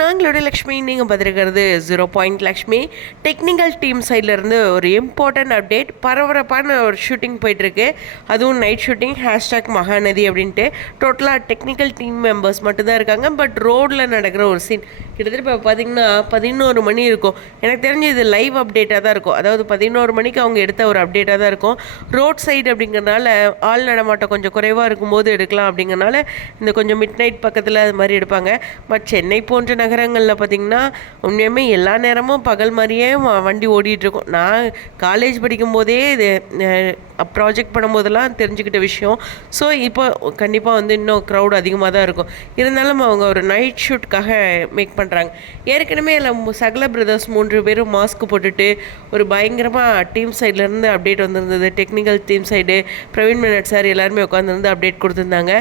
நாங்களோட லக்ஷ்மி நீங்கள் பார்த்துருக்கிறது zero point Lakshmi technical team சைட்லேருந்து ஒரு இம்பார்ட்டன்ட் அப்டேட் பரபரப்பான ஒரு ஷூட்டிங் போயிட்டுருக்கு. அதுவும் நைட் ஷூட்டிங் ஹேஷ்டாக் மகாநதி அப்படின்ட்டு. டோட்டலாக டெக்னிக்கல் டீம் மெம்பர்ஸ் மட்டும்தான் இருக்காங்க. பட் ரோடில் நடக்கிற ஒரு சீன் கிட்டத்தட்ட இப்போ பார்த்தீங்கன்னா பதினோரு மணி இருக்கும். எனக்கு தெரிஞ்சு இது லைவ் அப்டேட்டாக தான் இருக்கும். அதாவது பதினோரு மணிக்கு அவங்க எடுத்த ஒரு அப்டேட்டாக தான் இருக்கும். ரோட் சைடு அப்படிங்கிறனால ஆள் நடமாட்டம் கொஞ்சம் குறைவாக இருக்கும்போது எடுக்கலாம் அப்படிங்கிறனால இந்த கொஞ்சம் மிட் நைட் பக்கத்தில் அது மாதிரி எடுப்பாங்க. பட் சென்னை போன்ற நகரங்களில் பார்த்திங்கன்னா உண்மையுமே எல்லா நேரமும் பகல் மாதிரியே வண்டி ஓடிட்டுருக்கும். நான் காலேஜ் படிக்கும்போதே இது ப்ராஜெக்ட் பண்ணும்போதெல்லாம் தெரிஞ்சுக்கிட்ட விஷயம். ஸோ இப்போ கண்டிப்பாக வந்து இன்னும் க்ரௌட் அதிகமாக தான் இருக்கும். இருந்தாலும் அவங்க ஒரு நைட் ஷூட்காக மேக் பண்ணுறாங்க ஏற்கனவே எல்லாம் சகல பிரதர்ஸ் மூன்று பேரும் மாஸ்க் போட்டுட்டு ஒரு பயங்கரமாக டீம் சைட்லேருந்து அப்டேட் வந்திருந்தது. டெக்னிக்கல் டீம் சைடு பிரவீன் மேனட் சார் எல்லாருமே உட்காந்துருந்து அப்டேட் கொடுத்துருந்தாங்க.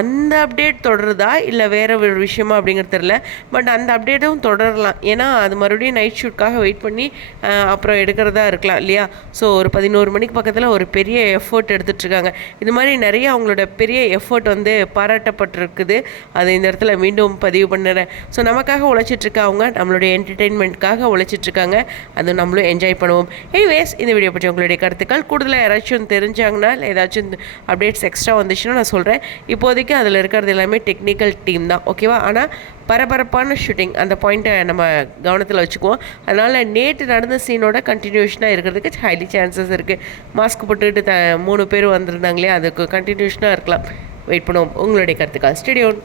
அந்த அப்டேட் தொடருதா இல்லை வேற ஒரு விஷயமா அப்படிங்கிறது தெரில பட் அந்த அப்டேட்டும் தொடரலாம். ஏன்னா அது மறுபடியும் நைட் ஷூட்காக வெயிட் பண்ணி அப்புறம் எடுக்கிறதா இருக்கலாம் இல்லையா? ஸோ ஒரு பதினோரு மணிக்கு பக்கத்தில் ஒரு பெரிய எஃபோர்ட் எடுத்துட்ருக்காங்க. இது மாதிரி நிறைய அவங்களோட பெரிய எஃபோர்ட் வந்து பாராட்டப்பட்டிருக்குது. அதை இந்த இடத்துல மீண்டும் பதிவு பண்ணுறேன். ஸோ நமக்காக உழைச்சிட்ருக்க அவங்க நம்மளுடைய என்டர்டெயின்மெண்ட்காக உழைச்சிட்ருக்காங்க. அது நம்மளும் என்ஜாய் பண்ணுவோம். எனிவேஸ் இந்த வீடியோ பற்றி உங்களுடைய கருத்துக்கள் கூடுதலாக யாராச்சும் தெரிஞ்சாங்கன்னா இல்லை ஏதாச்சும் அப்டேட்ஸ் எக்ஸ்ட்ரா வந்துச்சுன்னா நான் சொல்கிறேன் இப்போதைக்கு அதில் இருக்கிறது எல்லாமே டெக்னிக்கல் டீம் தான். ஓகேவா ஆனால் பரபரப்பான ஷூட்டிங் அந்த பாயிண்ட்டை நம்ம கவனத்தில் வச்சுக்குவோம். அதனால் நேற்று நடந்த சீனோட கண்டினியூஷனாக இருக்கிறதுக்கு ஹைலி சான்சஸ் இருக்குது மாஸ்க் போட்டுக்கிட்டு த மூணு பேர் வந்திருந்தாங்களே அதுக்கு கண்டினியூஷனாக இருக்கலாம். வெயிட் பண்ணுவோம். உங்களுடைய கருத்துக்கா ஸ்டேடியோன்